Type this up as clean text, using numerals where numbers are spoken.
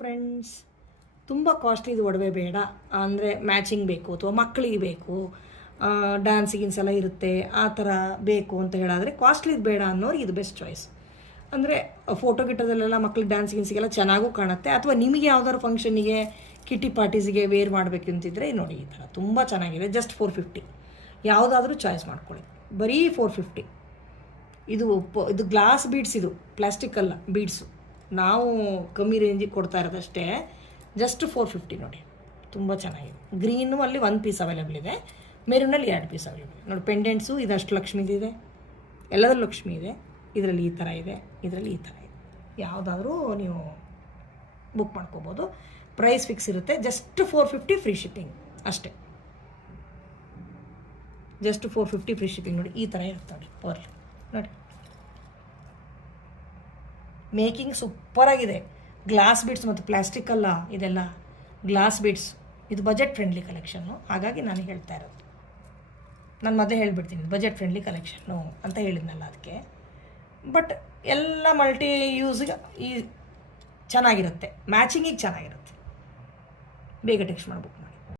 Friends, ತುಂಬ ಕಾಸ್ಟ್ಲಿದು ಒಡವೆ ಬೇಡ ಅಂದರೆ ಮ್ಯಾಚಿಂಗ್ ಬೇಕು ಅಥವಾ ಮಕ್ಕಳಿಗೆ ಬೇಕು, ಡ್ಯಾನ್ಸಿಗಿನ್ಸೆಲ್ಲ ಇರುತ್ತೆ ಆ ಥರ ಬೇಕು ಅಂತ ಹೇಳಿದ್ರೆ ಕಾಸ್ಟ್ಲಿದು ಬೇಡ ಅನ್ನೋರಿಗೆ ಇದು ಬೆಸ್ಟ್ ಚಾಯ್ಸ್. ಅಂದರೆ ಫೋಟೋ ಗಿಟ್ಟೋದಲ್ಲೆಲ್ಲ ಮಕ್ಳಿಗೆ ಡ್ಯಾನ್ಸಿಗಿನ್ಸಿಗೆಲ್ಲ ಚೆನ್ನಾಗೂ ಕಾಣುತ್ತೆ. ಅಥವಾ ನಿಮಗೆ ಯಾವ್ದಾದ್ರು ಫಂಕ್ಷನಿಗೆ ಕಿಟಿ ಪಾರ್ಟೀಸಿಗೆ ವೇರ್ ಮಾಡಬೇಕು ಅಂತಿದ್ರೆ ನೋಡಿ, ಈ ಥರ ತುಂಬ ಚೆನ್ನಾಗಿದೆ. ಜಸ್ಟ್ 450. ಯಾವುದಾದ್ರೂ ಚಾಯ್ಸ್ ಮಾಡ್ಕೊಳ್ಳಿ, ಬರೀ 450. ಇದು ಗ್ಲಾಸ್ ಬೀಡ್ಸ್, ಇದು ಪ್ಲಾಸ್ಟಿಕ್ ಅಲ್ಲ ಬೀಡ್ಸು. ನಾವು ಕಮ್ಮಿ ರೇಂಜಿಗೆ ಕೊಡ್ತಾ ಇರೋದಷ್ಟೇ. ಜಸ್ಟ್ 450 ನೋಡಿ, ತುಂಬ ಚೆನ್ನಾಗಿದೆ. ಗ್ರೀನು ಅಲ್ಲಿ 1 ಪೀಸ್ ಅವೈಲೇಬಲ್ ಇದೆ, ಮೆರೂನಲ್ಲಿ 2 ಪೀಸ್ ಅವೈಲೇಬಲ್ ಇದೆ ನೋಡಿ. ಪೆಂಡೆಂಟ್ಸು ಇದಷ್ಟು ಲಕ್ಷ್ಮಿದಿದೆ, ಎಲ್ಲದರಲ್ಲೂ ಲಕ್ಷ್ಮಿ ಇದೆ. ಇದರಲ್ಲಿ ಈ ಥರ ಇದೆ, ಇದರಲ್ಲಿ ಈ ಥರ ಇದೆ. ಯಾವುದಾದ್ರೂ ನೀವು ಬುಕ್ ಮಾಡ್ಕೋಬೋದು. ಪ್ರೈಸ್ ಫಿಕ್ಸ್ ಇರುತ್ತೆ. ಜಸ್ಟ್ 450 ಫ್ರೀ ಶಿಪ್ಪಿಂಗ್ ಅಷ್ಟೇ. ಜಸ್ಟ್ 450 ಫ್ರೀ ಶಿಪ್ಪಿಂಗ್ ನೋಡಿ. ಈ ಥರ ಇರುತ್ತೆ ನೋಡಿ, ಪರ್ಲ್ ನೋಡಿ. ಮೇಕಿಂಗ್ ಸೂಪರಾಗಿದೆ. ಗ್ಲಾಸ್ ಬೀಡ್ಸ್ ಮತ್ತು ಪ್ಲಾಸ್ಟಿಕ್ ಅಲ್ಲ, ಇದೆಲ್ಲ ಗ್ಲಾಸ್ ಬೀಡ್ಸ್. ಇದು ಬಜೆಟ್ ಫ್ರೆಂಡ್ಲಿ ಕಲೆಕ್ಷನ್ನು, ಹಾಗಾಗಿ ನಾನು ಹೇಳ್ತಾ ಇರೋದು. ನಾನು ಮೊದಲೇ ಹೇಳ್ಬಿಡ್ತೀನಿ ಬಜೆಟ್ ಫ್ರೆಂಡ್ಲಿ ಕಲೆಕ್ಷನ್ನು ಅಂತ ಹೇಳಿದ್ನಲ್ಲ, ಅದಕ್ಕೆ. ಬಟ್ ಎಲ್ಲ ಮಲ್ಟಿ ಯೂಸ್ಗೆ ಚೆನ್ನಾಗಿರುತ್ತೆ, ಮ್ಯಾಚಿಂಗಿಗೆ ಚೆನ್ನಾಗಿರುತ್ತೆ. ಬೇಗ ಟೆಕ್ಸ್ಟ್ ಮಾಡಿ ಬುಕ್ ಮಾಡಿ.